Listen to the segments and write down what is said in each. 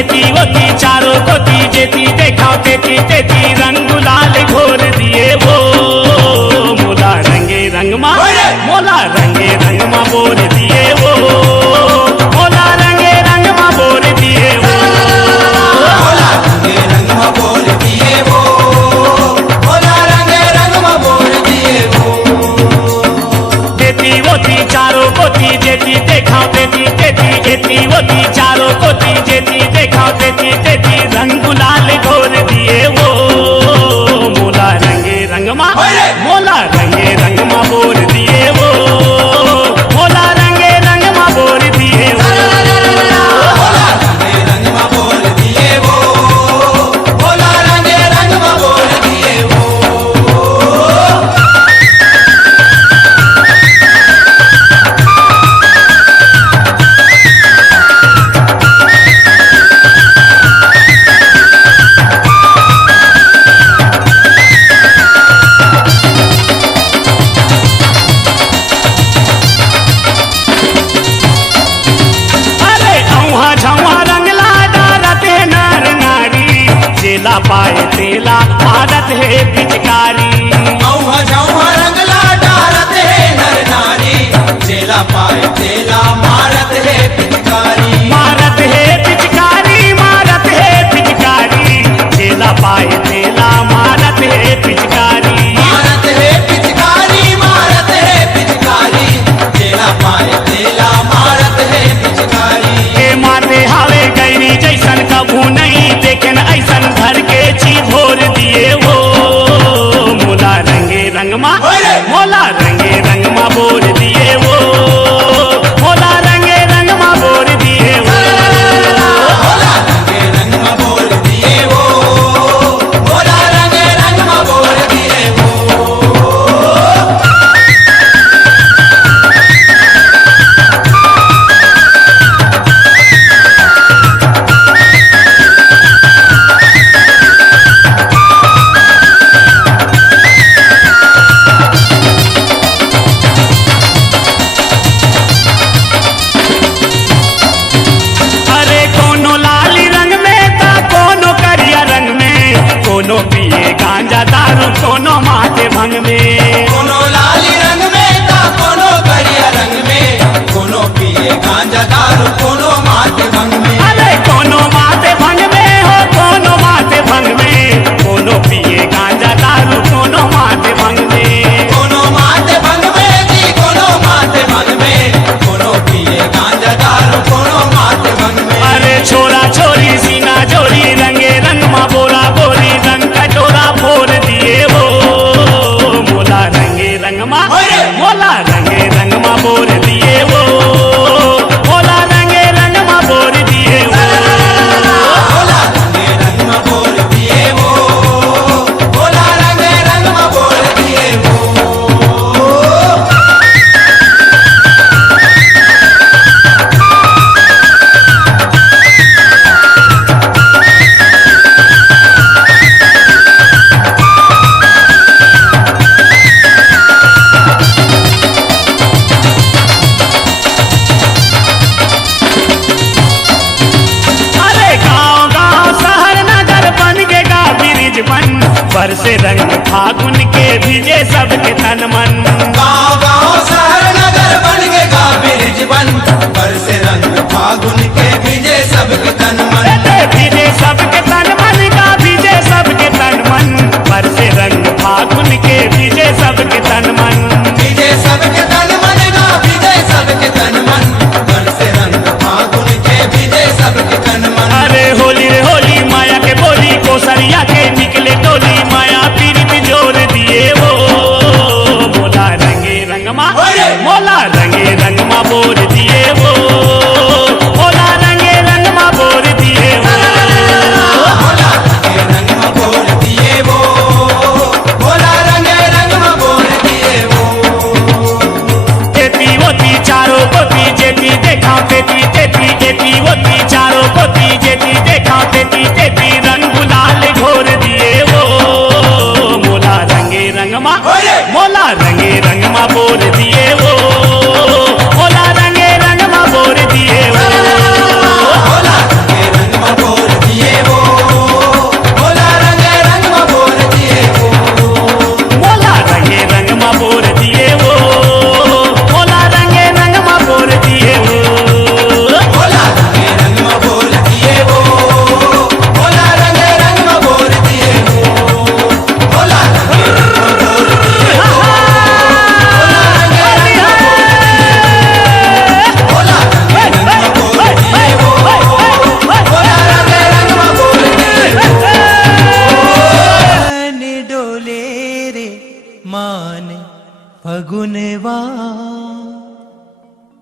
एती ओती चारों कोती जेती देखा तेती तेती रंग गुलाल घोर दिए वो मोला रंगे रंग मा मोला रंगे रंग मा बोर दिए वो मोला रंगे रंग मा बोर दिए वो मोला रंगे रंग मा बोर दिए वो मोला रंगे रंग मा बोर दिए वो एती ओती चारों कोती जेती देखा तेती तेती एती ओती चारों कोती जेती देखा तेती तेती रंग गुलाल घोर दिए वो मोला रंगे रंग मा मोला रंगे रंग मा बोर दिए वो मोला रंगे रंग मा बोर दिए वो मोला रंगे रंग मा बोर दिए वो मोला रंगे रंग मा बोर दिए वो अरे औहा झौहा रंगला डारत है नर नारी जेला पाए तेला भारत है पिचकारी औहा झौहा रंगला डारत है नर नारी जेला पाए तेला मारत है पिचकारी मारत है पिचकारी मारत है पिचकारी जेला पाए तेला मारत है पिचकारी मारत है पिचकारी मारत है पिचकारी जेला पाए तेला मारत है पिचकारी के माथे हावे गैरी जैसन कभू नहीं लेकिन ऐसन भर के छी भोर दिए वो मोला रंगे रंग मा मोला रंगे रंग मा बोर दिए वो मोला रंगे रंग मा बोर दिए वो मोला रंगे रंग मा बोर दिए वो मोला रंगे रंग मा बोर दिए वो अरे कोनो लाली रंग में ता कोनो करिया रंग में कोनो पिए गांजा दारू कोनो माथे भंग में कोनो लाली रंग में ता कोनो करिया रंग में कोनो पिए गांजा दारू कोनो माथे भंग में अरे कोनो माथे भंग में हो कोनो माथे भंग में कोनो पिए गांजा दारू कोनो माथे भंग में कोनो माथे भंग में जी कोनो माथे भंग में कोनो पिए गांजा दारू कोनो माथे भंग में अरे छोरा छोरी सीना जोरी रंगे रंग मा बोरा बोरी रंग कटोरा फोर दिए वो मोला रंगे रंग मा मोला रंगे रंग मा बोर दिए वो मोला रंगे रंग मा बोर दिए वो मोला रंगे रंग मा बोर दिए वो मोला रंगे रंग मा बोर दिए वो अरे गांव गांव शहर नगर बन के गा ब्रिज बन बरसे रंग फागुन के भिजे सबके तन मन गाँव गाँव शहर नगर बन के गा ब्रिज बन बरसे रंग फागुन के भिजे सबके तन मन भिजे सबके तन मन का भिजे सबके तन मन बरसे रंग फागुन के भिजे सबके तन मन भिजे सबके तन मन गा भिजे सबके तन मन बरसे रंग फागुन के भिजे सबके तन मन अरे होली रे होली माया के बोली कोसरिया के निकले टोली माया पीर बिजोर दिए वो मोला रंगे रंग मा मोला रंगे रंग मा बोर दिए वो मोला रंगे रंग मा बोर दिए वो मोला रंगे रंग मा बोर दिए वो मोला रंगे रंग मा बोर दिए वो एती ओती चारों कोती जेती देखा तेती तेती एती ओती चारों कोती जेती देखा तेती तेती रंग गुलाल घोर दिए वो मोला रंगे रंग मा मोला रंगे रंग मा बोर दिए वो मोला रंगे रंग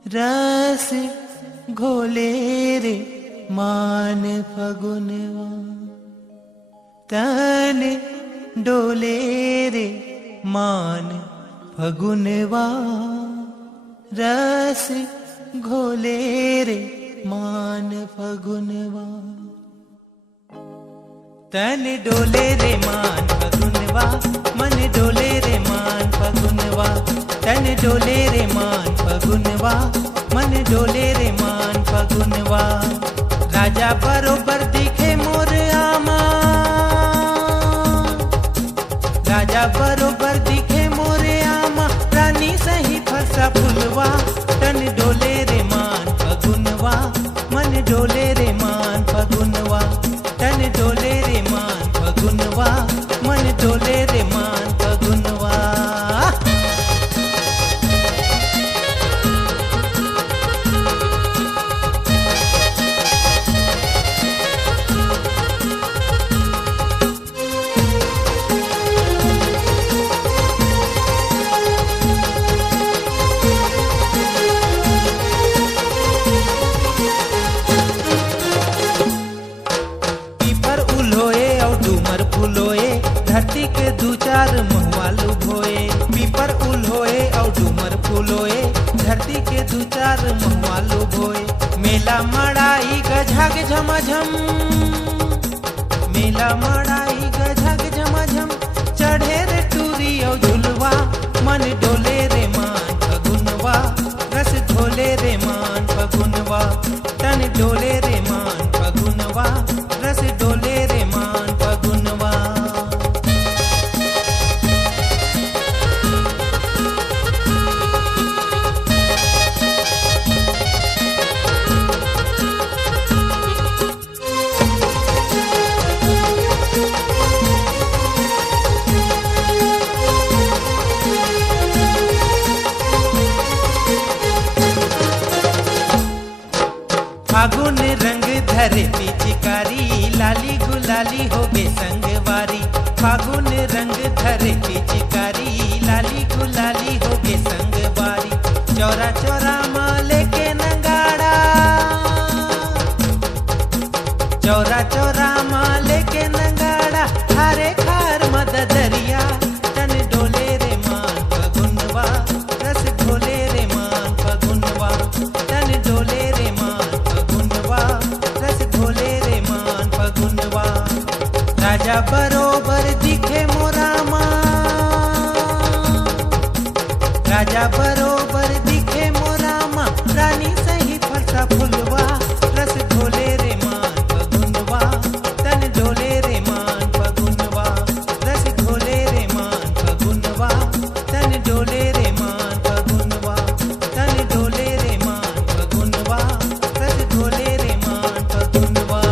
रस घोले रे मान फगुनवा, तन डोले रे मान फगुनवा, रस घोले रे मान फगुनवा, तन डोले रे मान फगुनवा, मन डोले रे मान फगुनवा, तन डोले रे मान फगुनवा, मन डोले रे मान फगुनवा। राजा बरोबर दिखे मोर आमा, राजा बरोबर दिखे मोर आमा, रानी सही फरसा फुलवा, तन डोले रे मान फगुनवा, मन डोले रे मान फगुनवा, तन डोले रे मान फगुनवा, मन डोले रे मान फगुनवा। पीपर उल्होए और डूमर फुलोए, धरती के दू चार महवालू भोए, पीपर उल्होए और डूमर फुलोए, धरती के दू चार महवालू भोए। मेला मड़ाई गझग झमाझम, मेला मड़ाई गझग झमाझम, चढ़े रे टूरी और झुलवा, मन डोले रे मान फगुनवा, रस घोले रे मान फगुनवा, तन डोले रे मान फगुनवा, रस डोले रे मान फगुनवा। फागुन रंग धरे पिचकारी, लाली गुलाली हो बे संगवारी, फागुन रंग धरे पिचकारी, लाली गुलाली हो बे संगवारी। चौरा चौरा माले के नगाड़ा, चौरा चौरा माले के नगाड़ा, हरे खार मददरिया, तन डोले रे मान फगुनवा, रस घोले रे मान फगुनवा, तन डोले रे मान फगुनवा, रस घोले रे मान फगुनवा। राजा बरोबर दिखे मोरामा, राजा बरोबर दिखे मोरामा, रानी सही फरसा फुलवा, रस घोले रे मान फगुनवा, तन डोले रे मान फगुनवा, रस घोले रे मान फगुनवा, तन डोले रे मान फगुनवा, तन डोले रे मान फगुनवा, रस घोले रे मान फगुनवा।